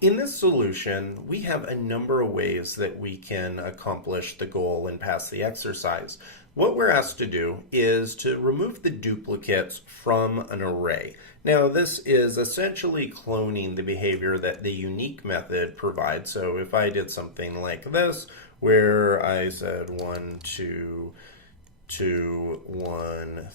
In this solution, we have a number of ways that we can accomplish the goal and pass the exercise. What we're asked to do is to remove the duplicates from an array. Now, this is essentially cloning the behavior that the unique method provides. So if I did something like this, where I said 1, 2, 2, 1,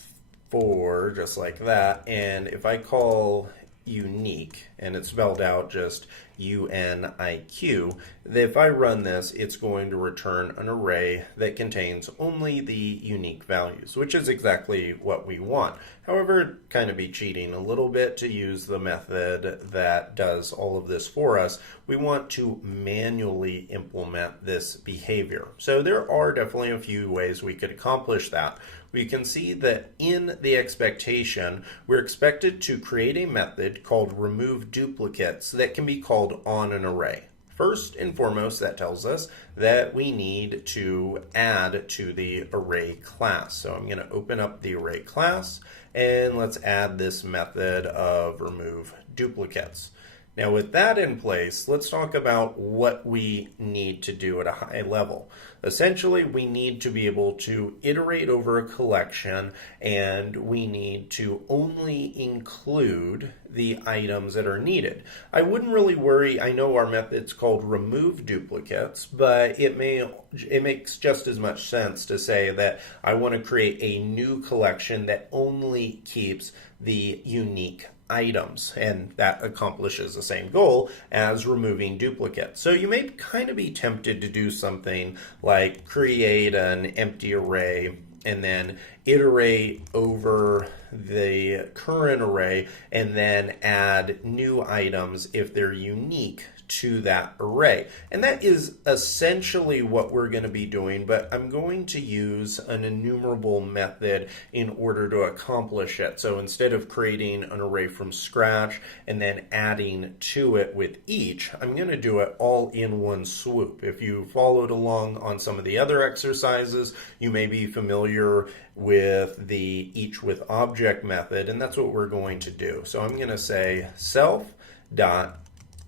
4, just like that, and if I call uniq, and it's spelled out just uniq, if I run this, it's going to return an array that contains only the unique values, which is exactly what we want. However, it'd kind of be cheating a little bit to use the method that does all of this for us. We want to manually implement this behavior. So there are definitely a few ways we could accomplish that. We can see that in the expectation, we're expected to create a method called remove duplicates that can be called on an array. First and foremost, that tells us that we need to add to the array class. So I'm going to open up the array class and let's add this method of remove duplicates. Now with that in place, let's talk about what we need to do at a high level. Essentially, we need to be able to iterate over a collection, and we need to only include the items that are needed. I wouldn't really worry. I know our method's called remove duplicates, but it makes just as much sense to say that I want to create a new collection that only keeps the unique items, and that accomplishes the same goal as removing duplicates. So you may kind of be tempted to do something like create an empty array and then iterate over the current array and then add new items if they're unique to that array. And that is essentially what we're going to be doing, but I'm going to use an enumerable method in order to accomplish it. So instead of creating an array from scratch and then adding to it with each, I'm going to do it all in one swoop. If you followed along on some of the other exercises, you may be familiar with the each with object method, and that's what we're going to do. So I'm going to say self dot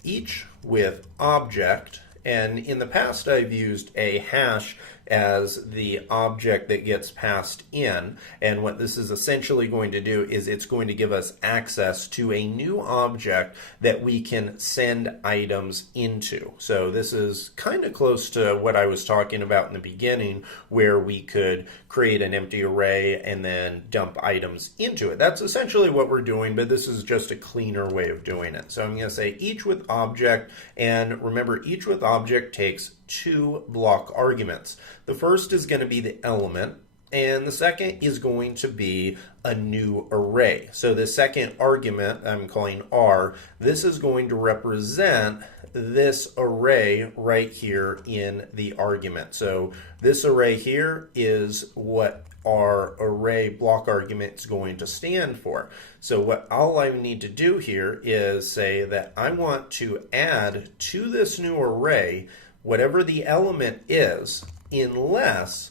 each with object, and in the past I've used a hash as the object that gets passed in, and what this is essentially going to do is it's going to give us access to a new object that we can send items into. So this is kind of close to what I was talking about in the beginning, where we could create an empty array and then dump items into it. That's essentially what we're doing, but this is just a cleaner way of doing it. So I'm going to say each with object, and remember, each with object takes two block arguments. The first is going to be the element, and the second is going to be a new array. So the second argument I'm calling R, this is going to represent this array right here in the argument. So this array here is what our array block argument is going to stand for. So what all I need to do here is say that I want to add to this new array whatever the element is, unless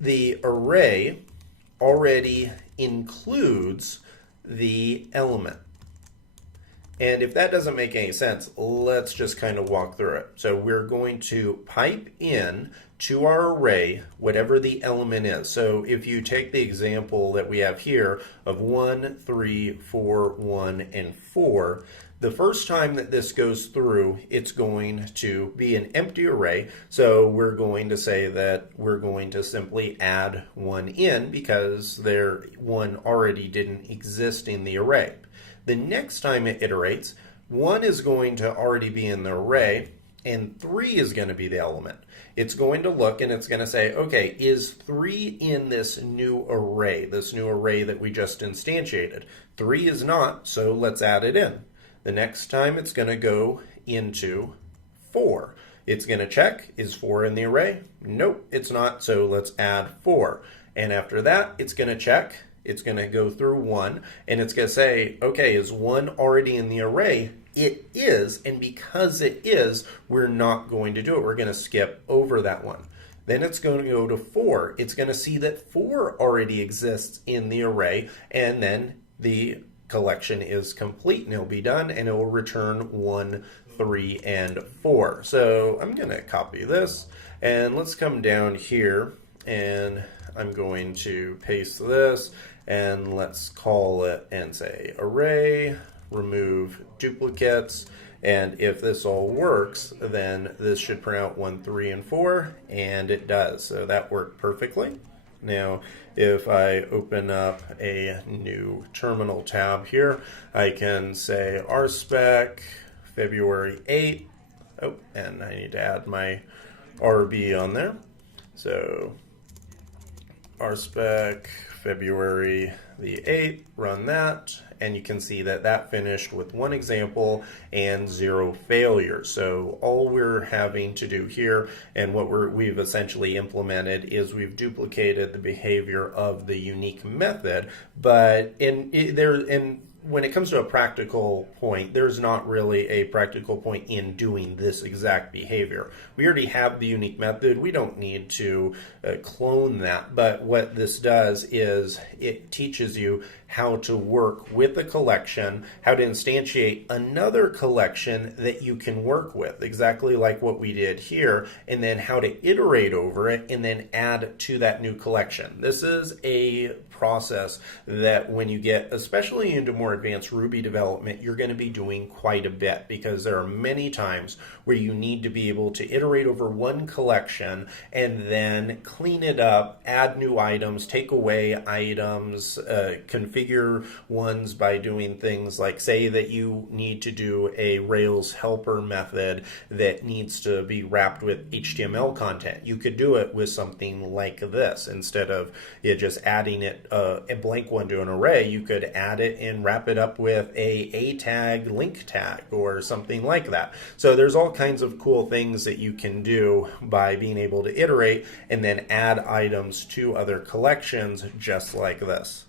the array already includes the element. And if that doesn't make any sense, let's just kind of walk through it. So we're going to pipe in to our array whatever the element is. So if you take the example that we have here of 1, 3, 4, 1, and 4, the first time that this goes through, it's going to be an empty array. So we're going to say that we're going to simply add 1 in because there 1 already didn't exist in the array. The next time it iterates, 1 is going to already be in the array, and 3 is going to be the element. It's going to look and it's going to say, okay, is 3 in this new array that we just instantiated? 3 is not, so let's add it in. The next time it's going to go into 4. It's going to check, is 4 in the array? Nope, it's not, so let's add 4. And after that, it's going to check, it's going to go through 1, and it's going to say, okay, is 1 already in the array? It is, and because it is, we're not going to do it. We're going to skip over that one. Then it's going to go to 4. It's going to see that 4 already exists in the array, and then the collection is complete, and it'll be done, and it will return 1, 3, and 4. So I'm going to copy this, and let's come down here, and I'm going to paste this, and let's call it and say array, remove duplicates. And if this all works, then this should print out 1, 3, and 4, and it does. So that worked perfectly. Now, if I open up a new terminal tab here, I can say rspec February 8. Oh, and I need to add my RB on there. So rspec February the 8th, run that, and you can see that that finished with 1 example and 0 failures. So all we're having to do here, and what we've essentially implemented, is we've duplicated the behavior of the unique method, but when it comes to a practical point, there's not really a practical point in doing this exact behavior. We already have the unique method. We don't need to clone that. But what this does is it teaches you how to work with a collection, how to instantiate another collection that you can work with, exactly like what we did here, and then how to iterate over it and then add to that new collection. This is a process that when you get especially into more advanced Ruby development, you're going to be doing quite a bit, because there are many times where you need to be able to iterate over one collection and then clean it up, add new items, take away items, configure ones by doing things like, say that you need to do a Rails helper method that needs to be wrapped with HTML content. You could do it with something like this. Instead of just adding it a blank one to an array, you could add it and wrap it up with a tag, link tag, or something like that. So there's all kinds of cool things that you can do by being able to iterate and then add items to other collections just like this.